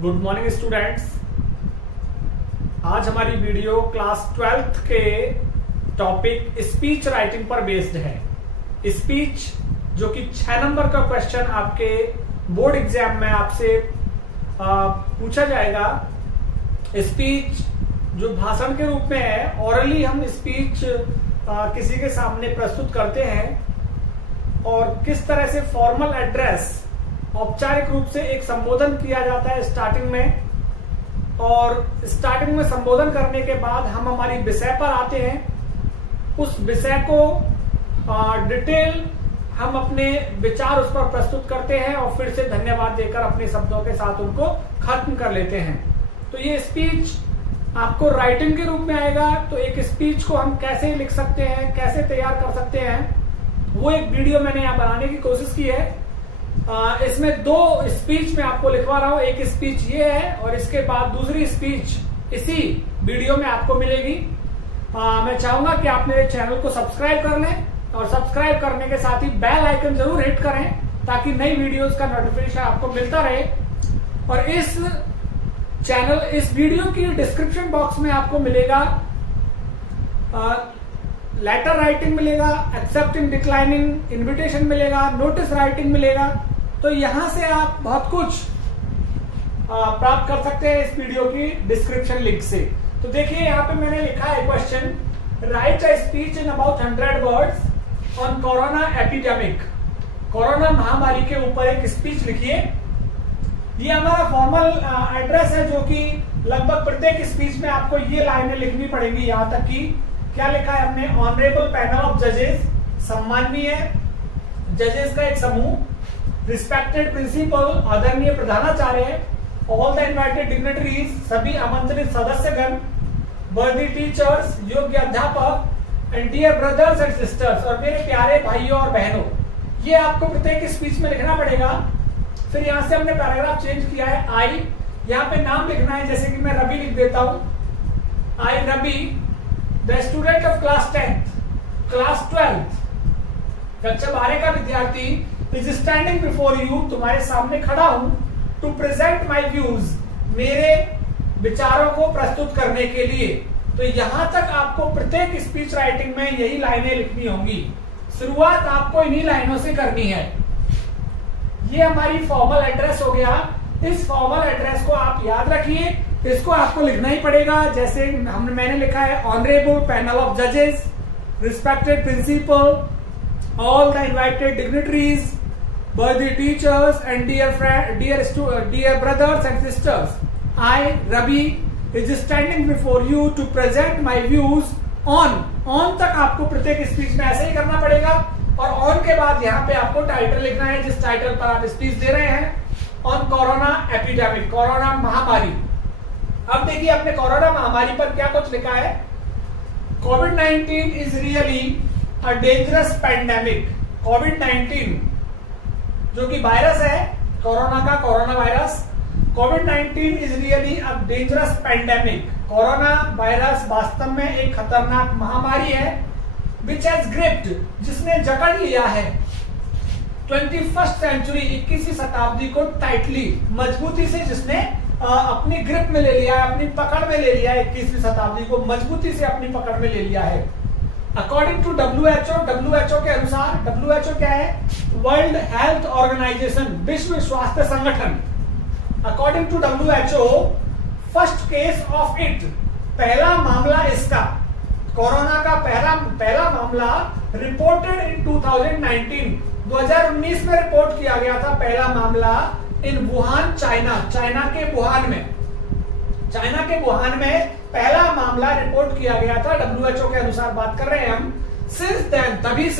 Good morning students. आज हमारी video class 12th के टॉपिक स्पीच राइटिंग पर बेस्ड है। स्पीच जो कि 6 नंबर का क्वेश्चन आपके बोर्ड एग्जाम में आपसे पूछा जाएगा। स्पीच जो भाषण के रूप में है, ऑरली हम स्पीच किसी के सामने प्रस्तुत करते हैं और किस तरह से फॉर्मल एड्रेस, औपचारिक रूप से एक संबोधन किया जाता है स्टार्टिंग में, और स्टार्टिंग में संबोधन करने के बाद हम हमारी विषय पर आते हैं। उस विषय को डिटेल हम अपने विचार उस पर प्रस्तुत करते हैं और फिर से धन्यवाद देकर अपने शब्दों के साथ उनको खत्म कर लेते हैं। तो ये स्पीच आपको राइटिंग के रूप में आएगा। तो एक स्पीच को हम कैसे लिख सकते हैं, कैसे तैयार कर सकते हैं, वो एक वीडियो मैंने यहाँ बनाने की कोशिश की है। इसमें 2 स्पीच मैं आपको लिखवा रहा हूं। एक स्पीच ये है और इसके बाद दूसरी स्पीच इसी वीडियो में आपको मिलेगी। मैं चाहूंगा कि आप मेरे चैनल को सब्सक्राइब कर लें और सब्सक्राइब करने के साथ ही बेल आइकन जरूर हिट करें ताकि नई वीडियोस का नोटिफिकेशन आपको मिलता रहे। और इस वीडियो की डिस्क्रिप्शन बॉक्स में आपको मिलेगा लेटर राइटिंग मिलेगा, एक्सेप्टिंग, डिक्लाइनिंग, इनविटेशन मिलेगा, नोटिस राइटिंग मिलेगा। तो यहां से आप बहुत कुछ प्राप्त कर सकते हैं इस वीडियो की डिस्क्रिप्शन लिंक से। तो देखिए यहाँ पे मैंने लिखा है question, right a speech in about 100 words on corona epidemic. Corona महामारी के ऊपर एक स्पीच लिखिए। ये हमारा फॉर्मल एड्रेस है जो कि लगभग प्रत्येक स्पीच में आपको ये लाइनें लिखनी पड़ेंगी। यहां तक कि क्या लिखा है हमने, ऑनरेबल पैनल ऑफ जजेस, सम्माननीय जजेस का एक समूह, रिस्पेक्टेड प्रिंसिपल, आदरणीय प्रधानाचार्य, ऑल द इनवाइटेड डिग्निटरीज, सभी आमंत्रित सदस्यगण, वर्दी टीचर्स, योग्य अध्यापक, and dear brothers and sisters, और मेरे प्यारे भाइयों और बहनों। ये आपको प्रत्येक स्पीच में लिखना पड़ेगा। फिर यहां से हमने पैराग्राफ चेंज किया है। आई, यहाँ पे नाम लिखना है, जैसे कि मैं रवि लिख देता हूं। I Ravi, the student of class 10th, class 12th, कक्षा 12 का विद्यार्थी, इज स्टैंडिंग बिफोर यू, तुम्हारे सामने खड़ा हूं, टू प्रेजेंट माई व्यूज, मेरे विचारों को प्रस्तुत करने के लिए। तो यहां तक आपको प्रत्येक स्पीच राइटिंग में यही लाइनें लिखनी होंगी। शुरुआत आपको इन्हीं लाइनों से करनी है। ये हमारी फॉर्मल एड्रेस हो गया। इस फॉर्मल एड्रेस को आप याद रखिए, इसको आपको लिखना ही पड़ेगा। जैसे मैंने लिखा है, ऑनरेबल पैनल ऑफ जजेस, respected principal, all the invited dignitaries, worthy teachers and dear brothers and sisters, I Ravi is standing before you to present my views on तक आपको प्रत्येक स्पीच में ऐसे ही करना पड़ेगा। और ऑन के बाद यहाँ पे आपको टाइटल लिखना है जिस टाइटल पर आप स्पीच दे रहे हैं, ऑन कोरोना एपिडेमिक, कोरोना महामारी। अब देखिए अपने कोरोना महामारी पर क्या कुछ लिखा है। कोविड-19 is really a dangerous pandemic. कोविड-19 जो कि वायरस है कोरोना का, corona virus, covid is really a dangerous pandemic. Corona virus वास्तव में एक खतरनाक महामारी है, विच हैज ग्रिप्ड, जिसने जकड़ लिया है 21st सेंचुरी, 21वीं शताब्दी को टाइटली, मजबूती से जिसने अपनी ग्रिप में ले लिया है, अपनी पकड़ में ले लिया है। 21वीं शताब्दी को मजबूती से अपनी पकड़ में ले लिया है। अकॉर्डिंग टू WHO के अनुसार, WHO क्या है, वर्ल्ड हेल्थ ऑर्गेनाइजेशन, विश्व स्वास्थ्य संगठन। According to WHO, first case of it, पहला मामला इसका, कोरोना का पहला मामला रिपोर्टेड इन 2019 में रिपोर्ट किया गया था। पहला मामला इन वुहान, चाइना के वुहान में पहला मामला रिपोर्ट किया गया था। WHO के अनुसार बात कर रहे हैं हम। सिंस देन, तभी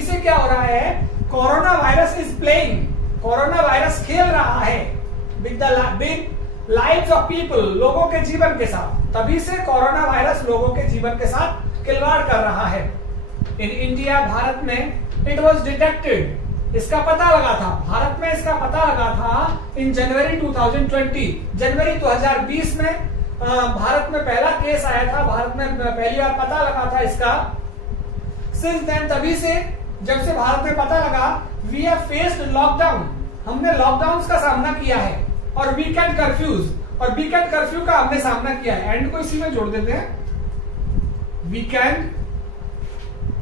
से क्या हो रहा है, corona virus is playing, corona virus खेल रहा है विद लाइव्स ऑफ पीपल, लोगों के जीवन के साथ। तभी से कोरोना वायरस लोगों के जीवन के साथ खिलवाड़ कर रहा है। इन इंडिया, भारत में, इट वॉज डिटेक्टेड, इसका पता लगा था, भारत में इसका पता लगा था इन जनवरी 2020, जनवरी 2020 में भारत में पहला केस आया था, भारत में पहली बार पता लगा था इसका। सिंस देन, तभी से, जब से भारत में पता लगा, वी हैव फेस्ड लॉकडाउन, हमने लॉकडाउन का सामना किया है। और वीकेंड कर्फ्यूज, और वीकेंड कर्फ्यू का हमने सामना किया है। एंड को इसी में जोड़ देते हैं, वीकेंड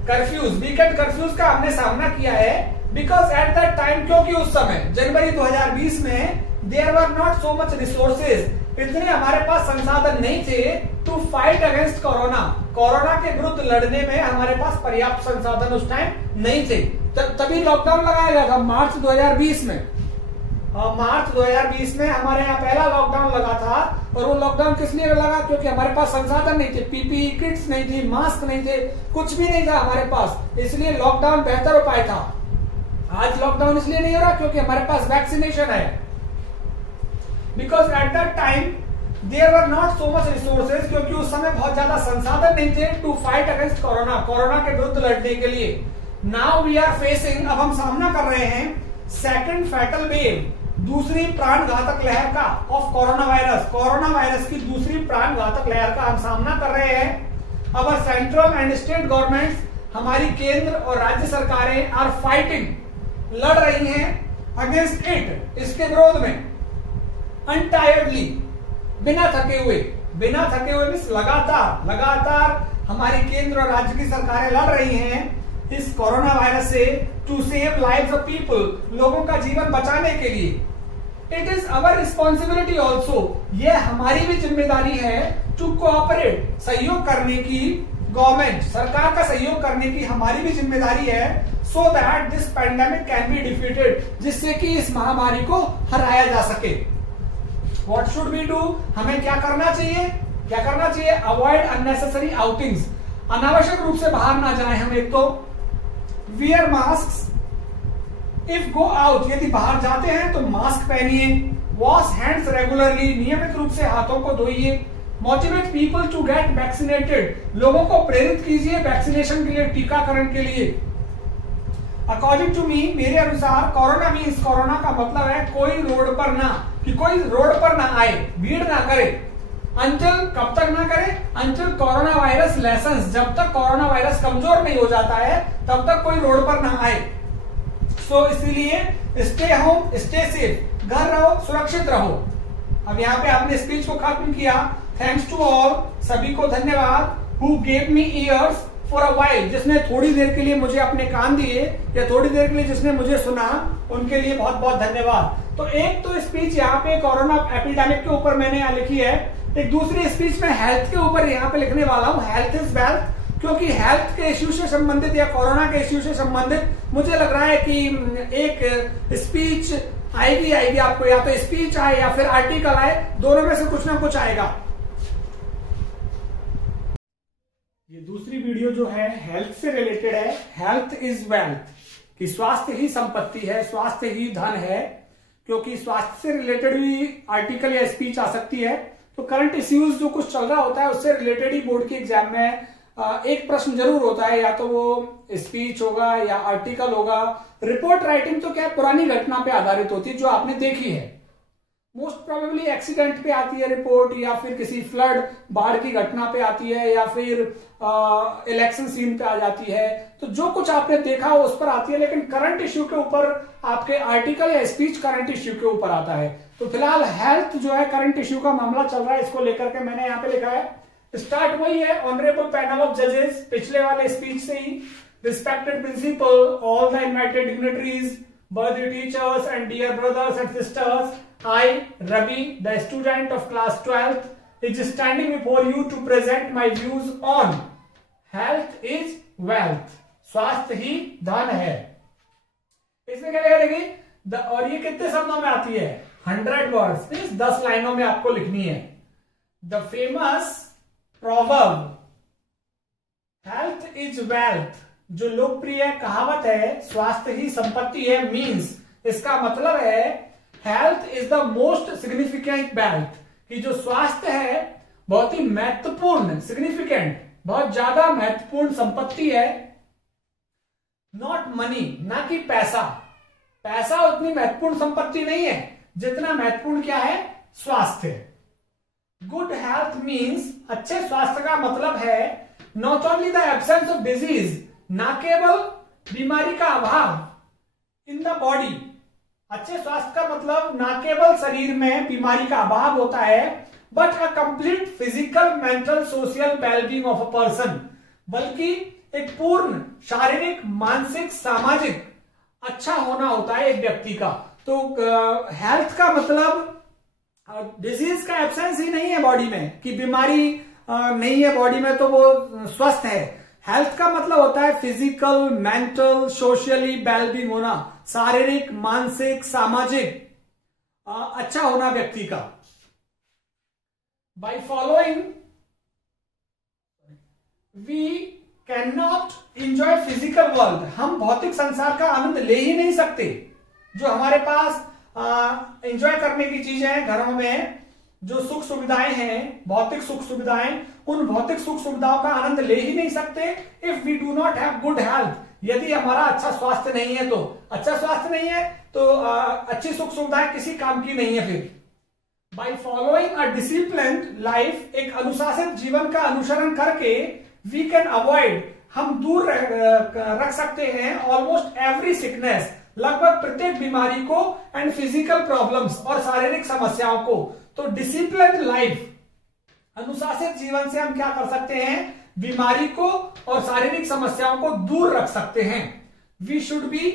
कर्फ्यूज का हमने सामना किया है। बिकॉज एट दैट टाइम, क्योंकि उस समय जनवरी 2020 में there were not so much resources, इतने हमारे पास संसाधन नहीं थे to fight against corona, corona के विरुद्ध लड़ने में हमारे पास पर्याप्त संसाधन उस टाइम नहीं थे। तभी लॉकडाउन लगाया गया था मार्च 2020 में। मार्च 2020 में हमारे यहाँ पहला लॉकडाउन लगा था, और वो लॉकडाउन किस लिए लगा? क्योंकि हमारे पास संसाधन नहीं थे, पीपीई किट्स नहीं थी, मास्क नहीं थे, कुछ भी नहीं था हमारे पास, इसलिए लॉकडाउन बेहतर उपाय था। आज लॉकडाउन इसलिए नहीं हो रहा क्योंकि हमारे पास वैक्सीनेशन है। Because at that time there were not so much resources, क्योंकि उस समय बहुत ज्यादा संसाधन नहीं थे to fight against corona, corona के विरुद्ध लड़ने के लिए। नाउ वी आर फेसिंग, अब हम सामना कर रहे हैं सेकंड फैटल वेव, दूसरी प्राण घातक लहर का of corona virus, corona virus की दूसरी प्राण घातक लहर का हम सामना कर रहे हैं। अवर सेंट्रल एंड स्टेट गवर्नमेंट्स, हमारी केंद्र और राज्य सरकारें आर फाइटिंग, लड़ रही हैं अगेंस्ट इट, इसके विरोध में, अनटायर्डली, बिना थके हुए मीन्स लगातार हमारी केंद्र और राज्य की सरकारें लड़ रही हैं इस कोरोना वायरस से, to save lives of people, लोगों का जीवन बचाने के लिए। It is our responsibility also, ये हमारी भी जिम्मेदारी है टू कोऑपरेट, सहयोग करने की, गवर्नमेंट सरकार का सहयोग करने की हमारी भी जिम्मेदारी है, so that this pandemic can be defeated, जिससे कि इस महामारी को हराया जा सके। व्हाट शुड वी डू, हमें क्या करना चाहिए? अवॉइड अननेसेसरी आउटिंग्स, अनावश्यक रूप से बाहर ना जाएं हम। एक तो wear mask if go out, यदि बाहर जाते हैं तो मास्क पहनिए। वॉश हैंड्स रेगुलरली, नियमित रूप से हाथों को धोइए। Motivate people to get vaccinated, लोगों को प्रेरित कीजिए वैक्सीनेशन के लिए, टीकाकरण के लिए। अकॉर्डिंग टू मी, मेरे अनुसार कोरोना मीन्स, कोरोना का मतलब है कोई रोड पर ना, कि कोई रोड पर ना आए, भीड़ ना करे। अंटिल, कब तक ना करे? अंटिल कोरोना वायरस लेसन्स, जब तक कोरोना वायरस कमजोर नहीं हो जाता है तब तक कोई रोड पर ना आए। सो इसलिए स्टे होम, स्टे सेफ, घर रहो, सुरक्षित रहो। अब यहाँ पे आपने स्पीच को खत्म किया। थैंक्स टू ऑल, सभी को धन्यवाद, who gave me years for a while, जिसने थोड़ी देर के लिए मुझे अपने कान दिए, या थोड़ी देर के लिए जिसने मुझे सुना, उनके लिए बहुत बहुत धन्यवाद। तो एक तो स्पीच यहाँ पे कोरोना एपिडेमिक के ऊपर मैंने यहाँ लिखी है, एक दूसरी स्पीच में हेल्थ के ऊपर यहाँ पे लिखने वाला हूँ, हेल्थ इज वेल्थ, क्योंकि हेल्थ के इश्यू से संबंधित या कोरोना के इश्यू से संबंधित मुझे लग रहा है कि एक स्पीच आएगी आपको, या तो स्पीच आए या फिर आर्टिकल आए, दोनों में से कुछ ना कुछ आएगा। ये दूसरी वीडियो जो है हेल्थ से रिलेटेड है, हेल्थ इज वेल्थ, कि स्वास्थ्य ही संपत्ति है, स्वास्थ्य ही धन है, क्योंकि स्वास्थ्य से रिलेटेड भी आर्टिकल या स्पीच आ सकती है। तो करंट इश्यूज जो कुछ चल रहा होता है उससे रिलेटेड ही बोर्ड के एग्जाम में एक प्रश्न जरूर होता है, या तो वो स्पीच होगा या आर्टिकल होगा। रिपोर्ट राइटिंग तो क्या है, पुरानी घटना पे आधारित होती है जो आपने देखी है। मोस्ट प्रोबेबली एक्सीडेंट पे आती है रिपोर्ट, या फिर किसी फ्लड, बाढ़ की घटना पे आती है, या फिर इलेक्शन सीन पे आ जाती है। तो जो कुछ आपने देखा हो उस पर आती है, लेकिन करंट इश्यू के ऊपर आपके आर्टिकल या स्पीच करंट इश्यू के ऊपर आता है। तो फिलहाल हेल्थ जो है करंट इश्यू का मामला चल रहा है, इसको लेकर के मैंने यहाँ पे लिखा है। स्टार्ट वही है, ऑनरेबल पैनल ऑफ जजेस, पिछले वाले स्पीच से ही। Respected principal, all the invited dignitaries, worthy teachers and dear brothers and sisters, I, Ravi, the student of class 12th, is standing before you to present my views on health is wealth, स्वास्थ्य ही धन है। इसमें क्या लिखा देखिए, और ये कितने शब्दों में आती है? 100 वर्ड्स, 10 लाइनों में आपको लिखनी है। The famous proverb health is wealth, जो लोकप्रिय कहावत है स्वास्थ्य ही संपत्ति है, मींस इसका मतलब है health is the most significant wealth, कि जो स्वास्थ्य है बहुत ही महत्वपूर्ण, सिग्निफिकेंट बहुत ज्यादा महत्वपूर्ण संपत्ति है। नॉट मनी, ना कि पैसा, पैसा उतनी महत्वपूर्ण संपत्ति नहीं है जितना महत्वपूर्ण क्या है? स्वास्थ्य। गुड हेल्थ मींस, अच्छे स्वास्थ्य का मतलब है not only the absence of disease, ना केवल बीमारी का अभाव इन द बॉडी, अच्छे स्वास्थ्य का मतलब ना केवल शरीर में बीमारी का अभाव होता है, but a complete physical, mental, social wellbeing of a person, बल्कि एक पूर्ण शारीरिक, मानसिक, सामाजिक अच्छा होना होता है एक व्यक्ति का। तो हेल्थ का मतलब डिजीज का एब्सेंस ही नहीं है बॉडी में, कि बीमारी नहीं है बॉडी में तो वो स्वस्थ है। हेल्थ का मतलब होता है फिजिकल, मेंटल, सोशली वेलबींग होना, शारीरिक, मानसिक, सामाजिक अच्छा होना व्यक्ति का। By following we can not enjoy physical world, हम भौतिक संसार का आनंद ले ही नहीं सकते। जो हमारे पास एंजॉय करने की चीजें हैं, घरों में जो सुख सुविधाएं हैं, भौतिक सुख सुविधाएं, उन भौतिक सुख सुविधाओं का आनंद ले ही नहीं सकते if we do not have good health, यदि हमारा अच्छा स्वास्थ्य नहीं है तो। अच्छा स्वास्थ्य नहीं है तो अच्छी सुख सुविधाएं किसी काम की नहीं है फिर। By following a disciplined life, एक अनुशासित जीवन का अनुसरण करके वी कैन अवॉइड, हम दूर रख सकते हैं ऑलमोस्ट एवरी सिकनेस, लगभग प्रत्येक बीमारी को, एंड फिजिकल प्रॉब्लम्स, और शारीरिक समस्याओं को। तो डिसिप्लिन्ड लाइफ, अनुशासित जीवन से हम क्या कर सकते हैं, बीमारी को और शारीरिक समस्याओं को दूर रख सकते हैं। वी शुड बी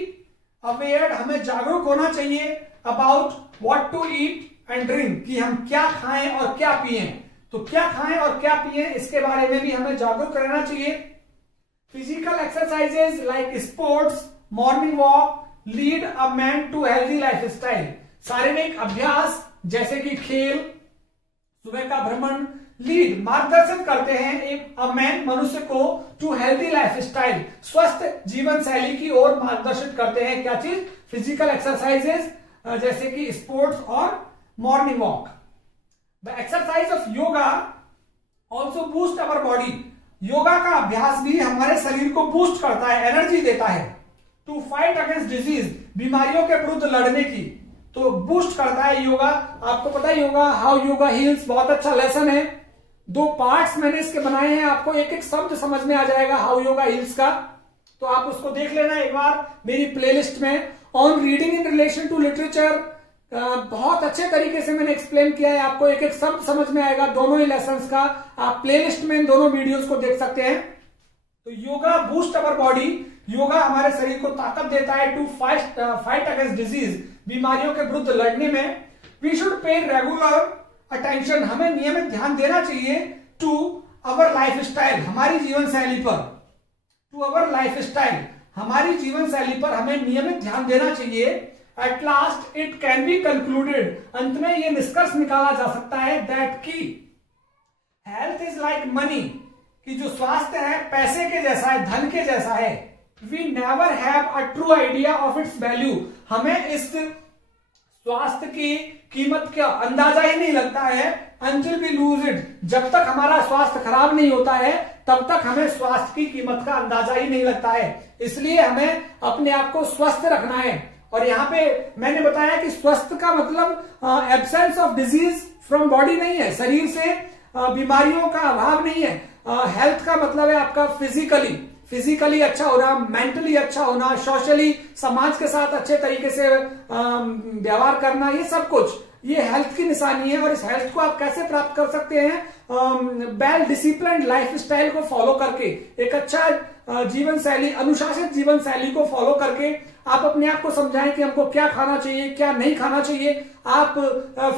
अवेयर, हमें जागरूक होना चाहिए about what to eat and drink, कि हम क्या खाएं और क्या पिएं। तो क्या खाएं और क्या पिएं, इसके बारे में भी हमें जागरूक रहना चाहिए। Physical exercises like sports, morning walk lead a man to healthy life style, शारीरिक अभ्यास जैसे कि खेल, सुबह का भ्रमण, लीड मार्गदर्शित करते हैं एक अ मैन, मनुष्य को, टू हेल्दी लाइफ स्टाइल, स्वस्थ जीवन शैली की ओर मार्गदर्शित करते हैं। क्या चीज, फिजिकल एक्सरसाइजेज जैसे कि स्पोर्ट्स और morning walk. The exercise of yoga also boost our body, yoga का अभ्यास भी हमारे शरीर को बूस्ट करता है, एनर्जी देता है। टू फाइट अगेंस्ट डिजीज, बीमारियों के विरुद्ध लड़ने की, तो बूस्ट करता है योगा। आपको पता ही होगा हाउ योगा हील्स, बहुत अच्छा लेसन है, 2 पार्ट्स मैंने इसके बनाए हैं, आपको एक एक शब्द समझ में आ जाएगा हाउ योगा हील्स का। तो आप उसको देख लेना एक बार मेरी प्लेलिस्ट में। On reading in relation to literature, बहुत अच्छे तरीके से मैंने एक्सप्लेन किया है, आपको एक एक शब्द समझ में आएगा दोनों ही लेसन्स का। आप प्लेलिस्ट में इन दोनों वीडियोस को देख सकते हैं। तो yoga boost our body, yoga हमारे शरीर को ताकत देता है टू फाइट अगेंस्ट डिजीज, बीमारियों के विरुद्ध लड़ने में। We should pay regular attention, हमें नियमित ध्यान देना चाहिए टू अवर लाइफ स्टाइल, हमारी जीवन शैली पर। टू अवर लाइफ स्टाइल, हमारी जीवन शैली पर हमें नियमित ध्यान देना चाहिए। At last it can be concluded, अंत में यह निष्कर्ष निकाला जा सकता है दैट की हेल्थ इज लाइक मनी, कि जो स्वास्थ्य है पैसे के जैसा है, धन के जैसा है। We never have a true idea of its value, हमें इस स्वास्थ्य की कीमत का अंदाजा ही नहीं लगता है until we lose it, जब तक हमारा स्वास्थ्य खराब नहीं होता है तब तक हमें स्वास्थ्य की कीमत का अंदाजा ही नहीं लगता है। इसलिए हमें अपने आप को स्वस्थ रखना है। और यहाँ पे मैंने बताया कि स्वस्थ का मतलब absence of disease from body नहीं है, शरीर से बीमारियों का अभाव नहीं है। हेल्थ का मतलब है आपका फिजिकली अच्छा होना, मेंटली अच्छा होना, सोशली समाज के साथ अच्छे तरीके से व्यवहार करना, ये सब कुछ ये हेल्थ की निशानी है। और इस हेल्थ को आप कैसे प्राप्त कर सकते हैं, वेल डिसिप्लिन्ड लाइफ स्टाइल को फॉलो करके, एक अच्छा जीवन शैली, अनुशासित जीवन शैली को फॉलो करके आप अपने आप को समझाएं कि हमको क्या खाना चाहिए क्या नहीं खाना चाहिए। आप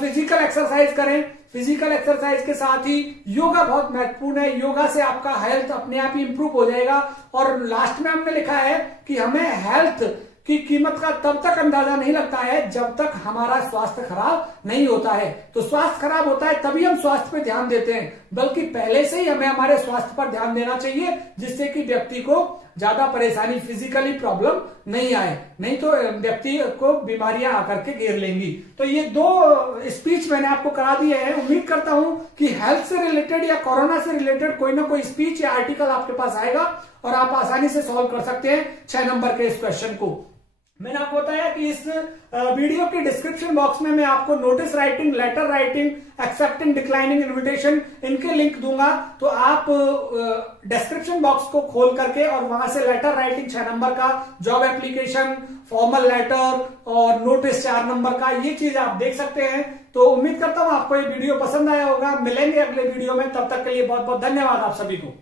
फिजिकल एक्सरसाइज करें, फिजिकल एक्सरसाइज के साथ ही योगा बहुत महत्वपूर्ण है। योगा से आपका हेल्थ अपने आप ही इंप्रूव हो जाएगा। और लास्ट में हमने लिखा है कि हमें हेल्थ की कीमत का तब तक अंदाजा नहीं लगता है जब तक हमारा स्वास्थ्य खराब नहीं होता है। तो स्वास्थ्य खराब होता है तभी हम स्वास्थ्य पे ध्यान देते हैं, बल्कि पहले से ही हमें हमारे स्वास्थ्य पर ध्यान देना चाहिए, जिससे कि व्यक्ति को ज्यादा परेशानी, फिजिकली प्रॉब्लम नहीं आए, नहीं तो व्यक्ति को बीमारियां आकर के घेर लेंगी। तो ये 2 स्पीच मैंने आपको करा दिए हैं। उम्मीद करता हूं कि हेल्थ से रिलेटेड या कोरोना से रिलेटेड कोई ना कोई स्पीच या आर्टिकल आपके पास आएगा और आप आसानी से सॉल्व कर सकते हैं 6 नंबर के इस क्वेश्चन को। मैंने आपको बताया कि इस वीडियो के डिस्क्रिप्शन बॉक्स में मैं आपको notice writing, letter writing, accepting declining invitation, इनके लिंक दूंगा। तो आप डिस्क्रिप्शन बॉक्स को खोल करके और वहां से लेटर राइटिंग 6 नंबर का, जॉब एप्लीकेशन, फॉर्मल लेटर और नोटिस 4 नंबर का, ये चीज आप देख सकते हैं। तो उम्मीद करता हूं आपको ये वीडियो पसंद आया होगा। मिलेंगे अगले वीडियो में, तब तक के लिए बहुत बहुत धन्यवाद आप सभी को।